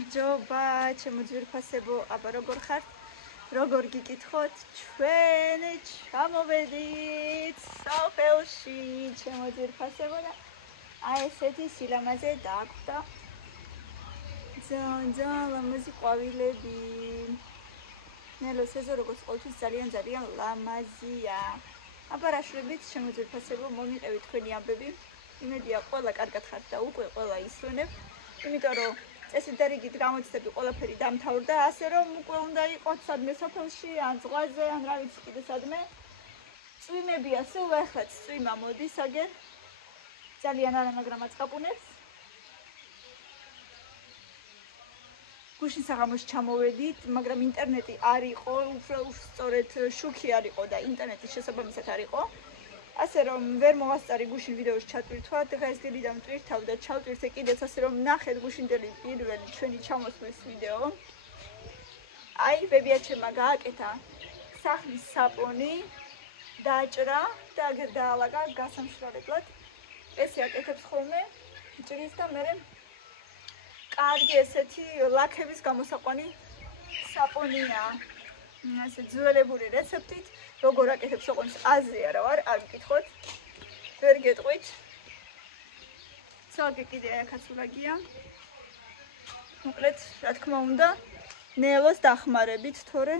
გამარჯობა, ჩემო ძვირფასებო, აბა როგორ ხართ? როგორ გიკითხოთ? ჩვენ ჩამოვედით სოფელში, ჩემო ძვირფასებო და აი ესეთი სილამაზე დააგვდა. ძალიან ლამაზი ყვავილები. ნელოს ეზო როგორც ყოველთვის ძალიან ლამაზია. აბა რაშვებით, ჩემო ძვირფასებო, მომიყევით თქვენი ამბები. იმედია ყველა კარგად ხართ და უკვე ყველა ისვენებ. იმიტომ რომ წესიდარიგით გამოცდები ყველაფერი დამთავრდა, ასე რომ უკვე უნდა იყოთ სადმე სოფელში, ან ზღვაზე, ან რა ვიცი კიდე სადმე. წვიმებია, სულ ახლაც წვიმა მოდის, აგერ ძალიან არა, მაგრამ აწყაპუნებს. გუშინ საღამოს ჩამოვედით, მაგრამ ინტერნეტი არ იყო, უბრალოდ შუქი არ იყო და ინტერნეტის შესაბამისად არ იყო. ასე რომ ვერ მოვასწარი გუშინ ვიდეოს ჩატვირთვა, დღეს დილიდან მტვირთავ და ჩავტვირთე კიდეც, ასე რომ ნახეთ გუშინდელი პირველი ჩვენი ჩამოსვლის ვიდეო. აი, ბებიაჩემმა გააკეთა სახლის საპონი, დაჭრა და აგერ დაალაგა გასამშრალებლად. ესე აკეთებს ხოლმე, ჭრის და მერე კარგი ესეთი ლაქების გამოსაყვანი საპონია. ასე ძველებური რეცეპტით, როგორ აკეთებს ოღონდ აზრი არა ვარ, არ მკითხოთ. ვერ გეტყვით. ცალკე კიდე ახაც ურაგია. მოკლედ, რა თქმა უნდა, ნელოს დახმარებით, თორე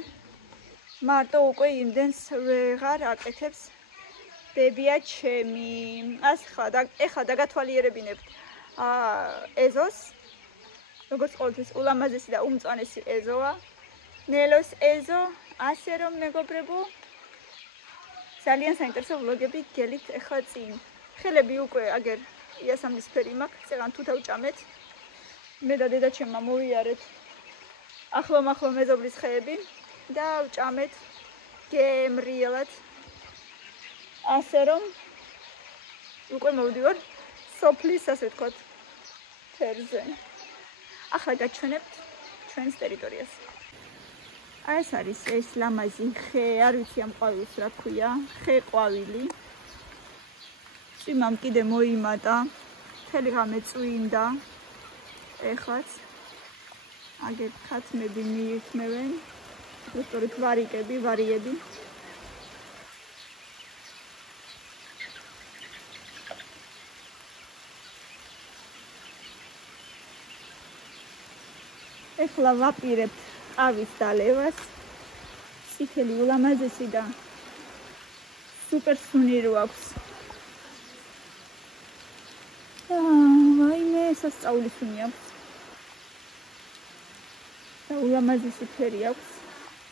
მარტო უკვე იმდენს ვეღარ აკეთებს ბებია ჩემი. ეხლა დაგათვალიერებინებთ ეზოს. როგორც ყოველთვის ულამაზესი და უმწვანესი ეზოა. ნელოს ეზო, ასე რომ მეგობრებო, ძალიან საინტერესო ვლოგები გელით ეხლა წინ. ხელები უკვე აგერ იასამნისფერი მაქვს, წეგან თუ დავჭამეთ. მე და დედაჩემმა მოვიარეთ ახლო მეზობლის ხეები და ვჭამეთ გემრიელად. ასე რომ უკვე მოვდივარ სოფლის, ასე ვთქვათ, ფერზე. ახლა გაჩვენებთ ჩვენს ტერიტორიას. ეს არის ეს ლამაზი ხე, არ ვიცი ამ ყვავილს რა ქვია, ხე ყვავილი. წვიმამ კიდე მოიმატა, მთელი ღამე წვიმდა. ეხლაც აგერ ხაცმები მიიხმევენ, უბრალოდ ვარიები. ეხლა ვაპირებთ ყავის დალევას. წითელი ულამაზესი და სუპერ სუნირო აქვს. ვაიმე, სასწაულის სუნი აქვს. და ულამაზესი ფერი აქვს.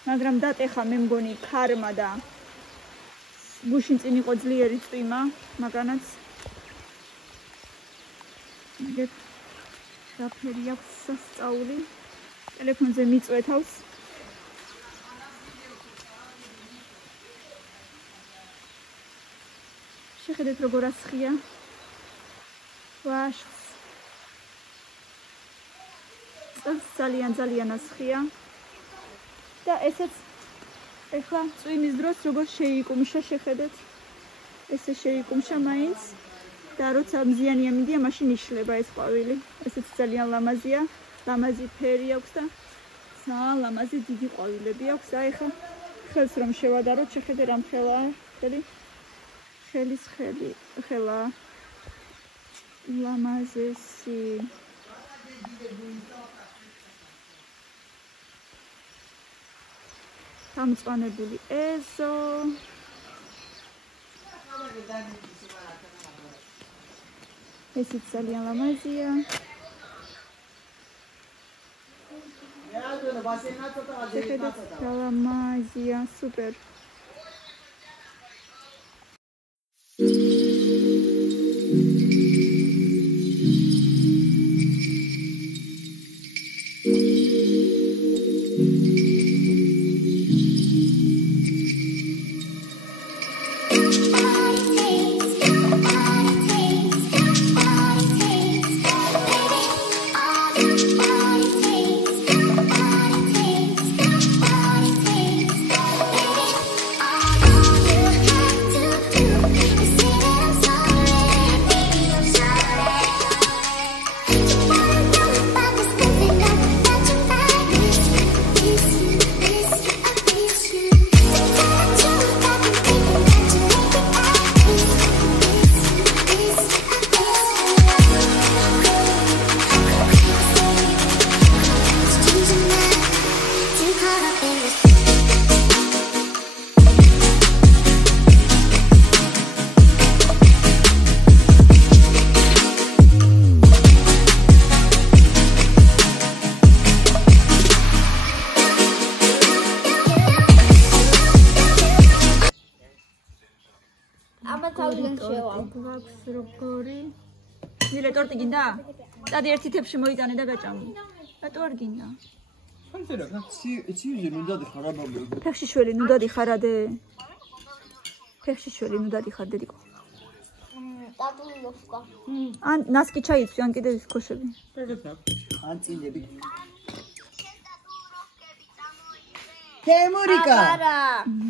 მაგრამ დატეხა მე მგონი ქარმა და გუშინ წინ იყო ძლიერი წვიმა, მაგანაც ეგეთ რა ფერი აქვს სასწაული. ტელეფონზე მიწვეთავს. შეხედეთ როგორ ასხია. ვაშხს. ძალიან ასხია. და ესეც ეხლა წვიმის დროს როგორ შეიკუმშა, შეხედეთ. ესე შეიკუმშა მაინც. და როცა მზიანი ამიდია, მაშინ იშლება ეს ყვავილი. ესეც ძალიან ლამაზია. ლამაზი ფერი აქვს და ძალიან ლამაზი დიდი ყვავილები აქვს. და ეხლა ხელს რომ შევადაროთ, შეხედე რამ ხელაა, ხელის ხელა ლამაზესი. გამწვანებული ეზო. ესეც ძალიან ლამაზია. შეხედეთ რა ლამაზია, სუპერ. გვაქვს როგორი. მირე ტორტი გინდა? წადი ერთი თებში მოიტანე და გაჭამო. რატო არ გინდა? ფეხშიშველი ნუ დადიხარ ადე. ფეხშიშველი ნუ დადიხარ დედიკო. ან ნასკი ჩაიცვი ან კიდე ის ქოშები. ან წინდები.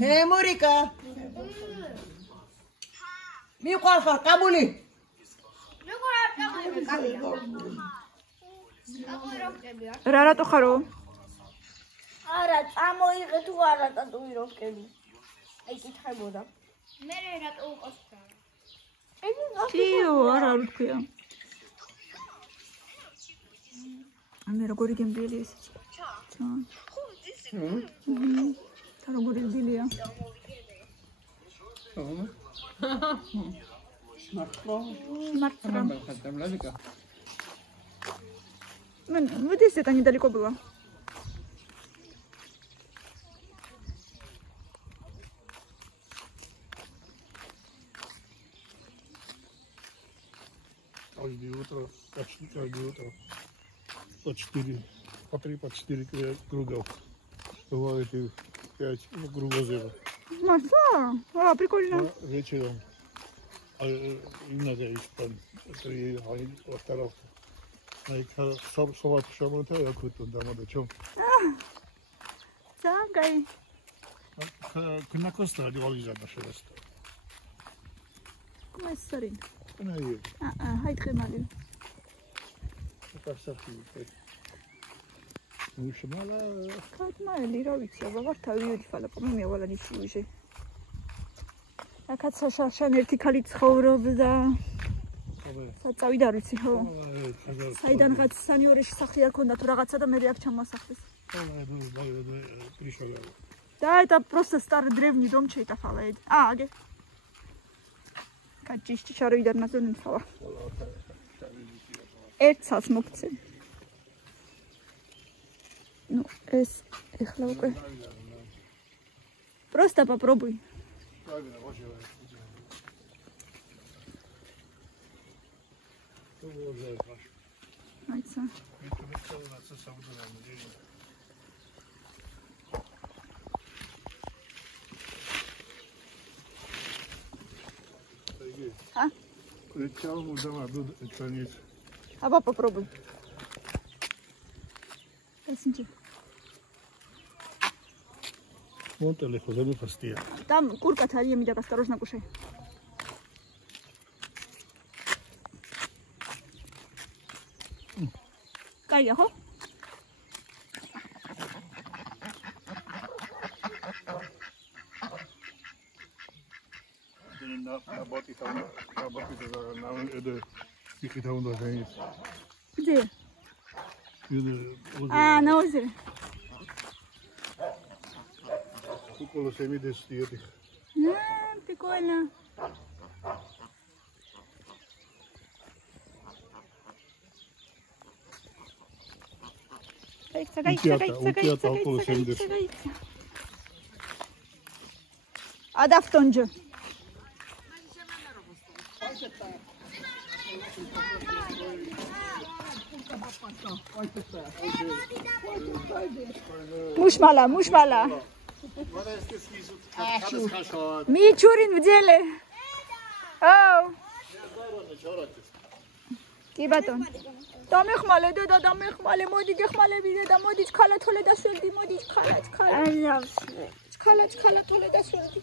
თემურიკა. მიყვარ ხარ კაბული? რა რატო ხარო? არა, წამოიღე თუ არა ტატუიროვკები. აი კითხებოდა. მე რატო უყოსდა? ტიო, არა ვთქვია. ამე როგორი გემრიელი ესეც. ჩან. და როგორი დილია. მარტო. მან მოდი ზეთანი დალიკობლა. Каждое утро, почти каждое утро по 4 кругов. Бывает и 5 кругозеров. Марса, а прикольно. Вечером иногда еще там 3 остановки. Салат шамота, я куда дома до чем. Загай. Кна коста диализа наша раст. Кумасарин. Наи. Хайдхи мали. Капсафи. Უშმალა კატმალი რა ვიცი აბა ვარ თავი ფალაპო მე მევალანი შუჟე აკაც შაშან ერთი ქალი ცხოვრობდა საწავი და ვიცი ხო საიდანღაც სანიორეში სახლი არ ქონდა თუ რაღაცა და მე აქ ჩამოსახლეს და это просто старый древний дом чей-то фалает аге качишти шаровидар назонен фала ერთსაც მოგცე Ну, es ეხლა უკვე. Просто попробуй. Айца. А? Причал му дома чаниц. Аба попробуй. Спасибо. Вот легко запустил. Там курка царь, я осторожно кушай. Кайя, хо? Где? А, на озере. Около 70 лет. Прикольно. Гайца. Около 70. Адафтонджо. Мушмала. Мичурин в деле. Оу. Кибатон. Дамехмале, да, дамехмале, моди гехмале, биде, да, моди чкала толе да сөлди, моди чкала. Чкала толе да сөлди.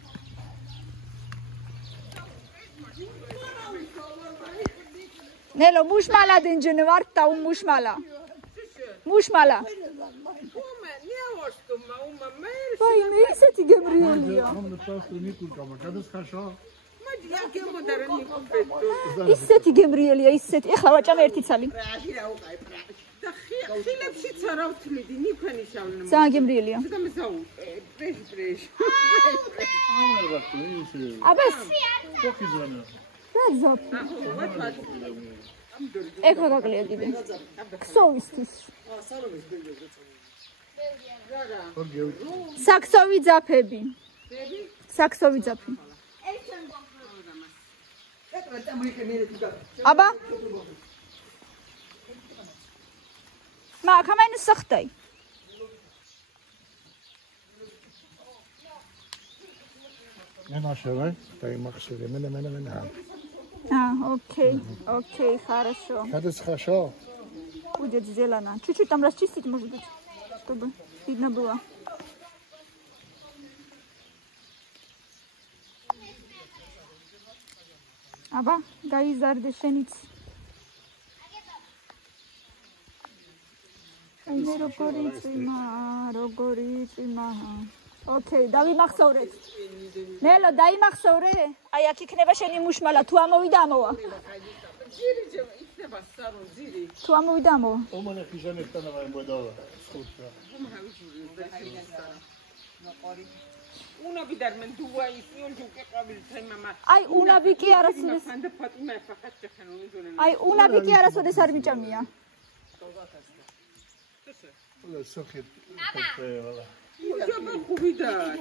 Нело, мушмала денджене варта, мушмала. Vai, me iseti gemrielia. ისეთი გემრიელია, ისეთი. ეხლა ვაჭამ ერთი ცალი. ხილებშიც არა ვთვლიდი, ნიქვენი შავლენ. ძალიან გემრიელია. აბას. რა ზაფი. ეხლა გაკლია კიდე. ქსოვისთვის. საქსოვი ძაფები. საქსოვი ძაფი. აბა მა კამაინს სახტაი ნაშევე და იმახსოვე მე. Окей, хорошо. Кадыш хорошо. Будет сделано. Чуть-чуть там расчистить, может быть, чтобы видно было. Аба, გაიზარდე შენიც. აი როგორი წიმა. Okay, დავიმახსოვრეთ. ნელო, დაიმახსოვრე. აი აქ იქნება შენი მუშმალა, თუ ამოვიდა ამოვა. იქნება სარო ძირი. თუ ამოვიდა ამოვა. Ომანე ფიჟანებთან ამბოდავა. ხუთა. Una bidar men dua ision juke qabil tay mama. Ai una biki arasოდეს. Fanda Fatima faqat khanu izolena. Ai una biki arasოდეს არ მიჭამია. Оля сохет. Აბა. Ужаба ხუბიდა.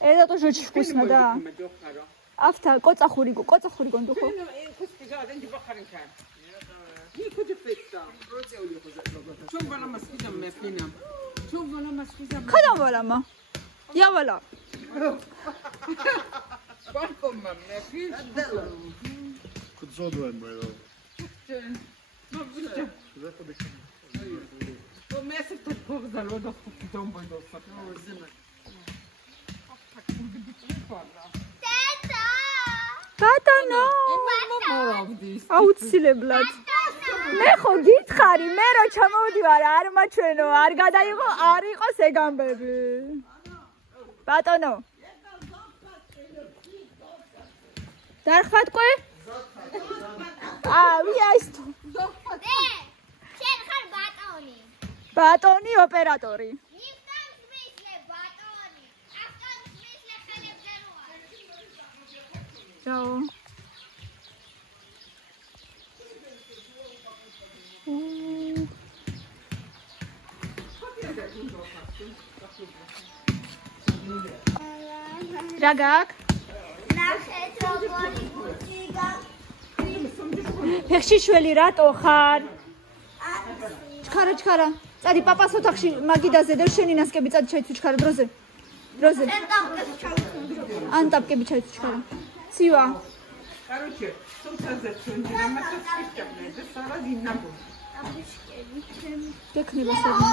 Это тоже очень вкусно, да. Авто коцахури гондухо. ხუსპიზადენ ჯიბახარინქა. ნიკუჯი ფეცა. ჩომ ბალა მასკიდა მეფინა. ჩომ ბალა მასკიდა. ხადა ვალამა. იავალა. ბარკომა მეფი. კუძოდვენ მოედო. მოგიჭა. Começa a tocar da loja porque dá banho do patrão zema. ბატონო. აუცილებლად. მე ხო გითხარი, მე რო ჩამოვდივარ, არ მაჩვენო, არ გადაიღო, არ იყოს ეგ ამბები. ბატონო. დარხვატყვე? ვიას თუ. შენ ხარ ბატონი. ბატონი ოპერატორი. Ciao. Ragak. Pexshishveli rato xar? Chkara. Წადი პაპას ოთახში მაგიდაზე და შენი ნასკები წადი ჩაიცუ ჩქარა დროზე. ანტაპკები ჩაიცუ ჩქარა. ცივა. Короче, სულთაზე ჩვენი რამასაც ვისჭამე და სალა გინაგო. გექნება საერთოდ.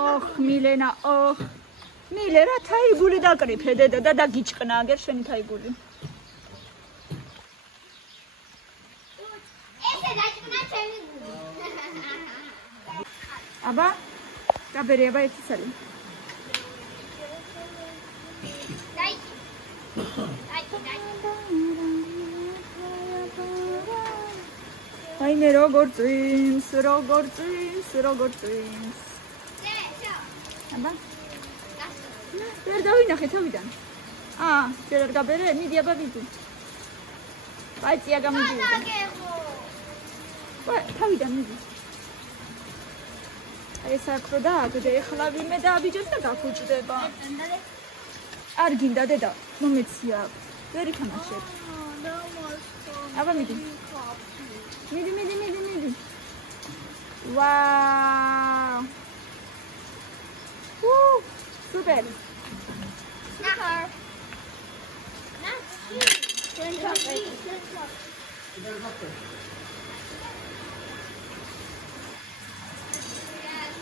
ოხ, მილენა, ოხ. მილე რა თაიგული დაკრიფე დედა და დაგიჭყნა აგერ შენი თაიგული. აბა გაბერი აბა ერთი სალი აინე როგორ წვიმს აბა ვერ დავინახე თავიდან ჯერ არ გაბერე მიდი აბა ვიდი პაიწია გამოდი თავიდან მიდი ეს აქრო და აგდე ეხლა ვიმე დააბიჯებს და გაგუჭდება. არ გინდა დედა, მომეცია. ვერ ითამაშებ. აბა მიდი. მიდი. ვაუ. სუპერ. ნახარ.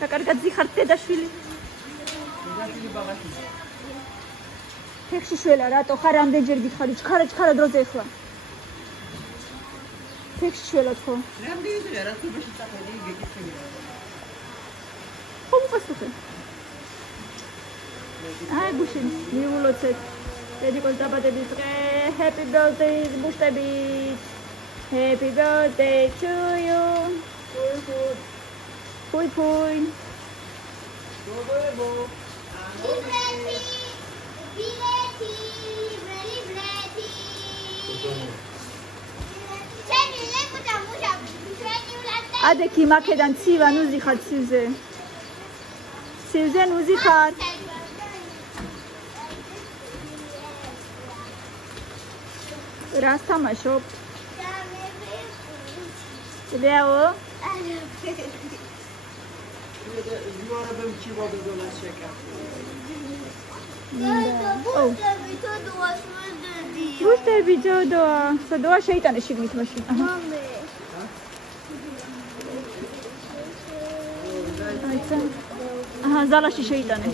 და კარგად ზიხარ დედაშვილი. ფეხში შველა რატო ხარ ამდენჯერ გითხარი ჩქარა დროზე ეხლა. ფეხში შველა ხო? რამდენჯერია რა თუბეში წახედი გეკითხები. ხომ პასუხე? აი გუშინ მიულოცეთ. დედიკოს დაბადების დღე. Happy birthday ბუშტები. Happy birthday to you. Pui. Adeki makedan ცივა ნუზიხარ ცივზე. ცივზე ნუზიხარ. რას თამაშობ? ლეო? გუშტები ჯოდოა. სადოა შეიტანე შიგნით მაშინ. აჰა, ზალაში შეიტანე.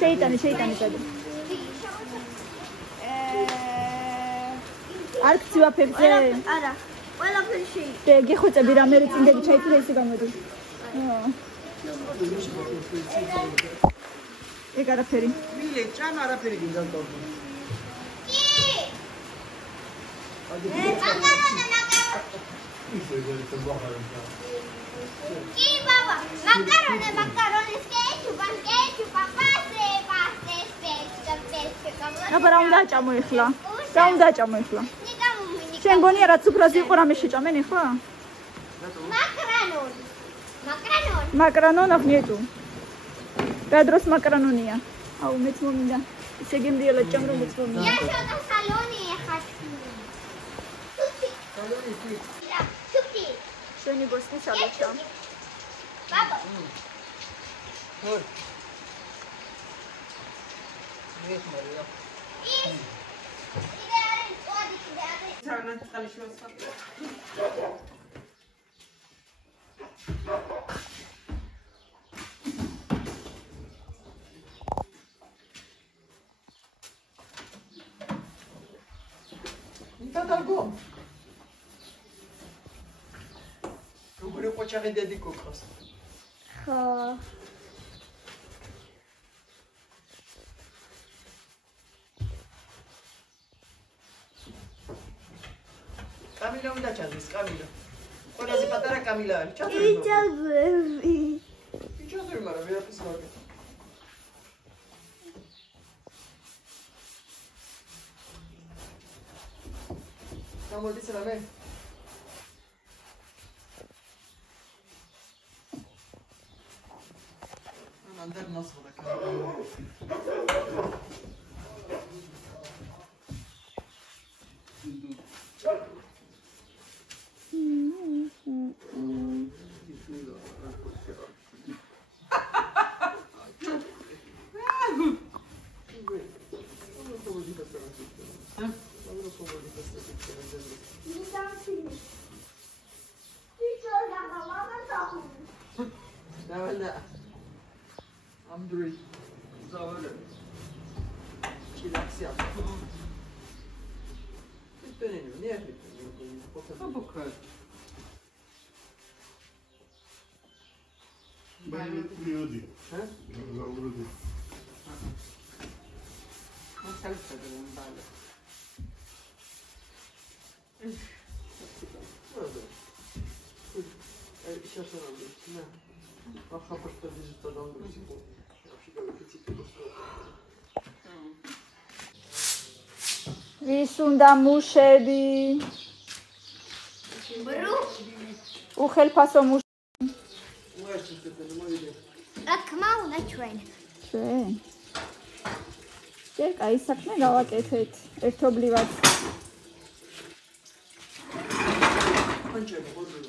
შეიტანე სადა. არ გწივა ფეხზე? არა. ყველაფერი შეიძლება. და გეხოცები რამე წინდები ჩაიწირე ისე გამოდი. ეგ არაფერი. მილე, ჭამ არაფერი გინდა თორე. კი, ბაბა, მაკარონის კეჩუპა, პასტე. აბა რა უნდა აჭამო ეხლა? რა უნდა აჭამო ეხლა? შენ გონია რაც უფრაზე იყო რამე შეჭამენ ეხლა? Макаронов нету. Педрос макаронია. აუ მეც მომინდა. ისე გემრიელა ჭამ რომ მეც მომინდა. Я что-то соленые хочу. Супи. შენი გოსტი სალოჩა. Папа. Tatalgo. Როგორი ყოჩაღი დედი გოქროს. ხო. კამილა უნდა ჩაძეს, კამილა. ყველაზე პატარა კამილა არის, ჩაძე. იჭაზები. იჭაზები, მაგრამ ვერაფერს არ გაკეთე. გამოდის რამე? ანდერ ნასვლა კამილა. Davalla. Android. Zavalla. Çilaksi yap. Hiç dönemiyor. Niye yapıyorsun? Bu kadar. Люди. Люди. Nasıl istedim ben de. Şaşırmadım. Ne? Ахапыртта визитадан бұрсико. ვის უნდა მუშები? ბრუ. უხელფასო მუშები. რა თქმა უნდა ჩვენ. ჩვენ. ჯერ კაი საქმე გავაკეთეთ ერთობლივად. ანჯელი, ხოდრო.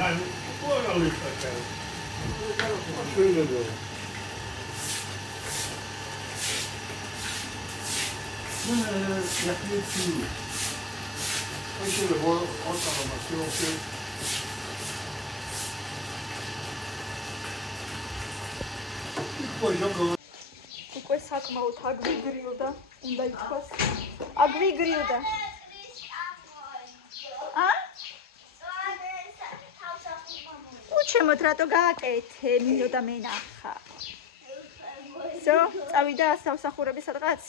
Nein, vorher liegt das Geld. Schöne so. Ja, viel zu. Ich will wohl Information. უკვე საკმაოდ აგვიგრილდა, უნდა ითქვას. აგვიგრილდა. უჩემოთ რატო გააკეთე, მინდოდა მენახა. ისო, წავიდა სამსახურები სადღაც.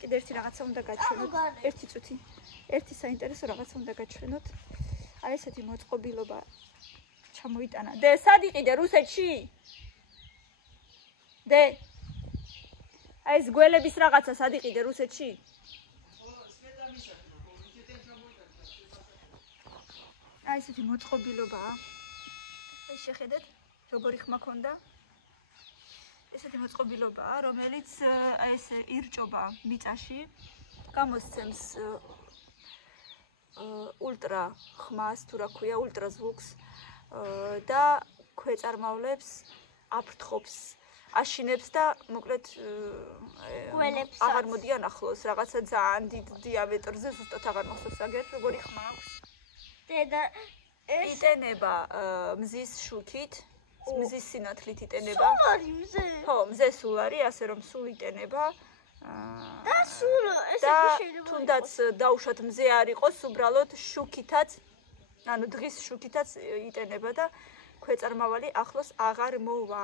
კიდე ერთი რაღაცა უნდა გაჩვენოთ. ერთი წუთი. ერთი საინტერესო რაღაცა უნდა გაჩვენოთ. აი ესეთი მოწყობილობა ჩამოიტანა. დე, სად იყიდე რუსეთში? დე. აი ეს გველების რაღაცა სად იყიდე რუსეთში? აი ესეთი მოწყობილობაა. აი შეხედეთ, როგორი ხმა ქონდა. ესეთი მოწყობილობაა, რომელიც აი ეს ირჭობა მიწაში, გამოსცემს ულტრა ხმას, თუ რა ქვია, ულტრა ზვუკს და ქვეწარმავლებს, აფრთხობს, აშინებს და მოკლედ აღარ მოდიან ახლოს, რაღაცა ძალიან დიდ დიამეტრზე, ზუსტად აღარ მახსოვს აგერ, როგორი ხმა აქვს. დედა იტენება მზის შუქით, მზის სინათლით იტენება. სულარი მზე. ხო, მზე სულარი, ასე რომ სულ იტენება. და სულ ესეთი შეიძლება. თუნდაც დაუშვათ მზე არ იყოს, უბრალოდ შუქითაც, ანუ დღის შუქითაც იტენება და ქვეწარმავალი ახლოს აღარ მოვა.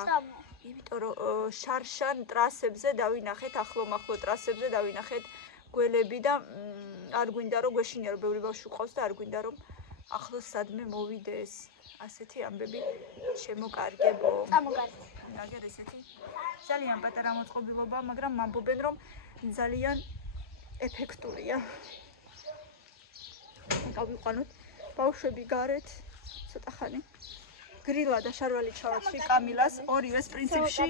იმიტომ რომ შარშან ტრასებზე დავინახეთ, ახლო-მახლო ტრასებზე დავინახეთ გველები და არ გვინდა რომ გვეშინია რომ ბევრი ბავშვი ყავს და არ გვინდა რომ ახლოს სადმე მოვიდეს. ასეთი ამბები შემოკარგებო. წამოგარდე. აგერ ესეთი ძალიან პატარა მოწყობილობა, მაგრამ ამბობენ რომ ძალიან ეფექტურია. გავიყვანოთ ბავშვები გარეთ ცოტა ხანი. გრილა და შარვალი ჩავაცვი კამილას ორივეს პრინციპში,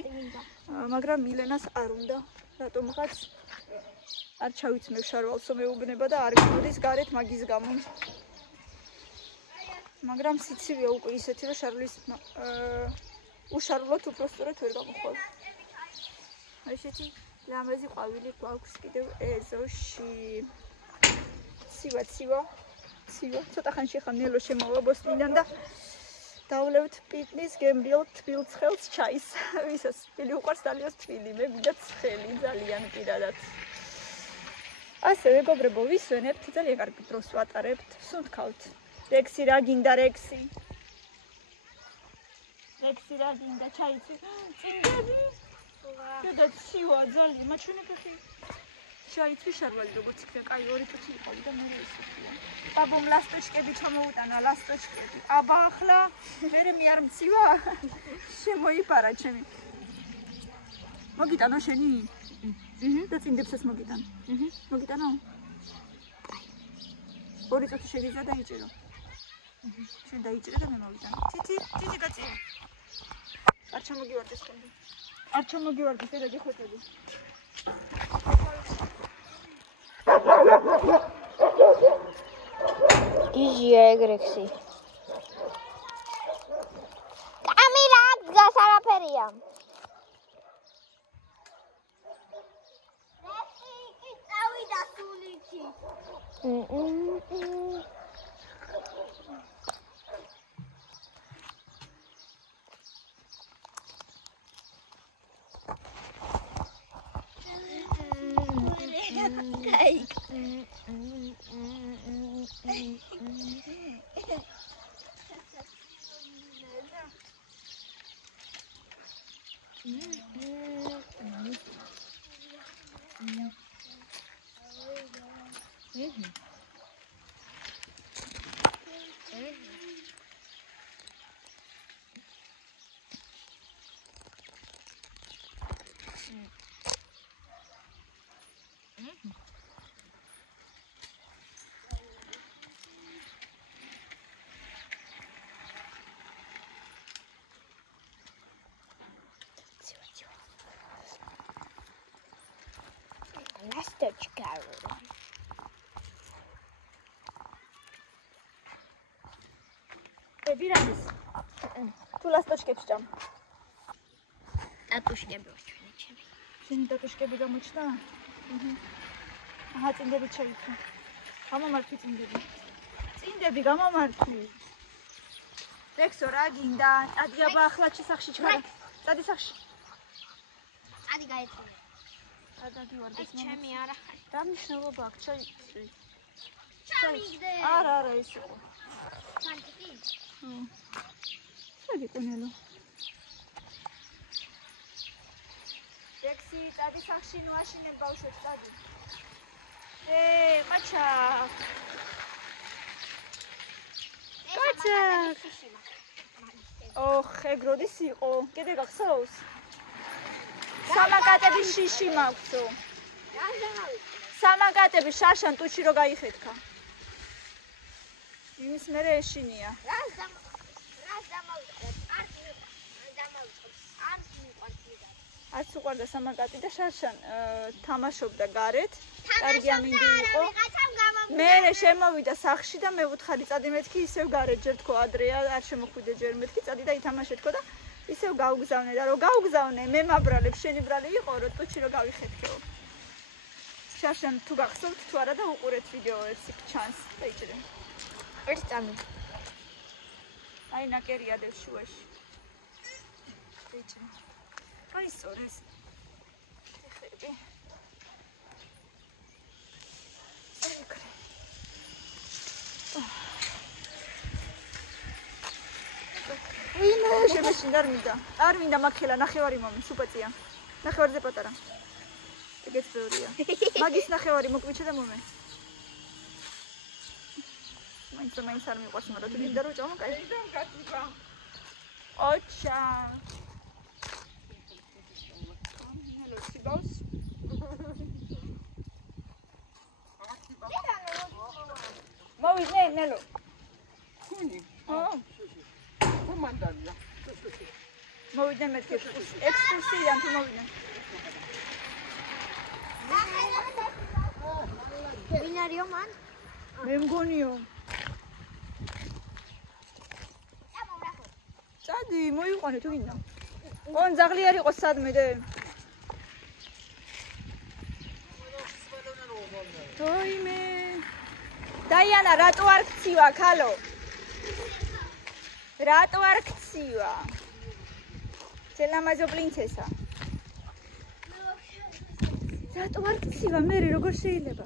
მაგრამ მილენას არ უნდა. რატომღაც არ ჩავიცმევ შარვალსო მეუბნება და არ გიმოდის გარეთ მაგის გამო. მაგრამ სიცივეა უკვე ისეთი რომ შარვლის უშარვლოთ უпроსტորად ვერ გამოხვალ. აი ესეთი ლამაზი ყვავილი გვაქვს კიდევ ეზოში. ცივა. ცოტა ხანში ხან ნელო შემოვა ბოსტნიდან და დავლევთ პიტნის გემრიელ თბილ ცხელს ჩაის. ვისაც თბილი უყვარს ძალიან თბილი, მე მინდა ცხელი ძალიან პირადად. ასე მეგობრებო, ვისვენებთ, ძალიან კარგი დროს ვატარებთ, სუნთქავთ. რექსი რა გინდა რექსი? რექსი რა გინდა ჩაიცი? წინდები? და ცივა ძალიან, მაჩვენე ფეხი. ჩაიცი შარვალი როგორც იქნა, კაი 2 წუთი იყავი და მე ისეთია. აბომ ლასტოჩკები ჩამოუტანა, ლასტოჩკები. აბა ახლა მერე მე არ მცივა? შემოიფარა ჩემი. მოგიტანო შენი? და წინდებსაც მოგიტანო. მოგიტანო? 2 წუთი შეგიძლია დაიჭირო. შენ დაიჭირე და მე მოვიტანო. თითი გაწიო. არ ჩამოგივარდეს ხოლმე. არ ჩამოგივარდეს და გიხვეთები. გიჟია ეგრექსი. კამილა დგას არაფერია. რექსი კი წავიდა სულიკი. Ласточка. ვირანის? თუ ლასტოჩკებს ჭამ? ტატუშკები ვაჩვენე ჩემი. შენი ტატუშკები გამოჩნდა? აჰა, წინდები ჩაიქვა. გამომართვი წინდები. წინდები გამომართვი. რექსო რა გინდა? წადი აბა ახლა სახლში ჩქარა. წადი სახლში. წადი გაიწვია. გადაგივარდეს ეს ჩემი არა ხარ. რა მნიშვნელობა აქვს ჩაიწვი? ჩამიგდე. არა, ეს იყო. ფანტიკი. შედი ყუნელო. რექსი, წადი სახში ნუაშინებ ბავშვებს, წადი. მაჩა. კაცა. ეგ როდის იყო? კიდე გახსოვს? სამაკატები შიში მაქვსო. სამაკატები შაშან ტუჩი რო გაიხეთქა. იმის მერე ეშინია. არც უყვარდა სამაკატი და შაშან თამაშობდა გარეთ. კარგი ამინდი იყო. მე შემოვიდა სახში და მე ვუთხარი წადი მეთქი ისევ გარეთ ჯერ თქო ადრეა არ შემოხვიდე ჯერ მეთქი წადი და ითამაშე თქო და ისევ გავგზავნე და რო გავგზავნე მე მაბრალებ შენი ბრალი იყო რო ტუჩი რო გავიხეთქეო. შაშან თუ გახსოვთ თუ არა და უყურეთ ვიდეო ერთი ჩანს და იჭრე. ერთ წამი. აი ნაკერია დევს შუაში. იჭრე. აი სწორეს. ეხები. ვინე შემეშინდა არ მინდა მაქელა ნახევარი მომი სუპაწია ნახევარზე პატარა ეგეც ბევრია მაგის ნახევარი მოკვიჩა და მომე მაინც არ მიყვარს მაგრამ თუ მინდა რომ ჭამო კაი ოჩა მოვიდე ნელო ხუნი მანდარია მოვიდნენ მეთქე ექსკურსიიდან თუ მოვიდნენ ვინ არისო მან? მე მგონიო წადი მოიყვანე თუ გინდა ოღონ ძაღლი არ იყოს სადმე დე თოიმე დაიანა რატო არ გცივა ქალო რატო არ გცივა? ზელამაზო პრინცესა. რატო არ გცივა? მე როგორ შეიძლება?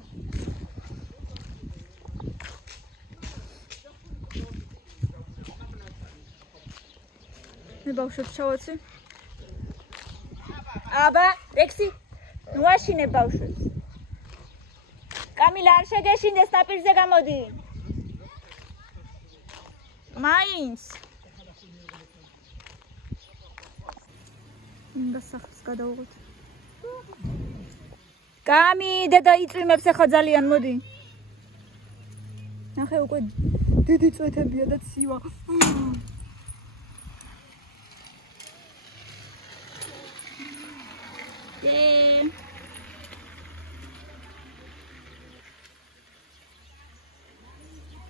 მე ბავშვებს ჩავაცი. აბა, რექსი, ნუაშინე ბავშვებს. კამილა არ შეგეშინდეს ნაპირზე გამოდი. მაინც მინდა სახლს გადავუღოთ. კამი დედა იწვიმებს ახლა ძალიან მოდი. ნახე უკვე დიდი წვეთებია და ცივა.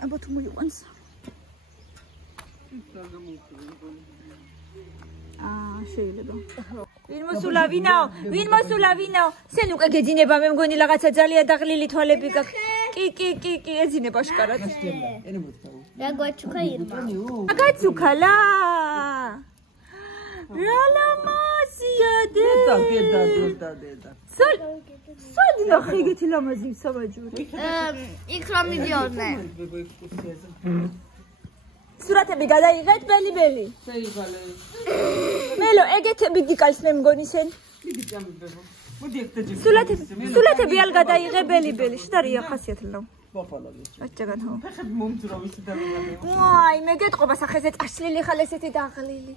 აბა თუ მოიყვანს. შეიძლება. ვინ მოსულა ვინაო? სენ უკვე გეძინება მე მგონი რაღაცა ძალიან დაღლილი თვალები გაქვს. კი, ეძინება შკარად. რა გვაჩუქა ირმა? გაცუქალა. რა ლამაზია დედა. სად ნახე ეგეთი ლამაზი სამაჯური? იქ რომ მიდიოდნენ. სურათები გადაიღეთ ბელი. შეიძლება. მელო ეგეთები დიკალს მე მგონი სენ. დიდი წამიბებო. მოდი ეგ და ჯერ. სურათები ალ გადაიღე ბელი. შედარია ხასიათლო. ბაფალაგე. აჭაგან ხო. ფეხები მომძრავის და ვიღებე. ვაი, მე გეტყობა სახეზე წაშლილი ხალ ესეთი დაღლილი.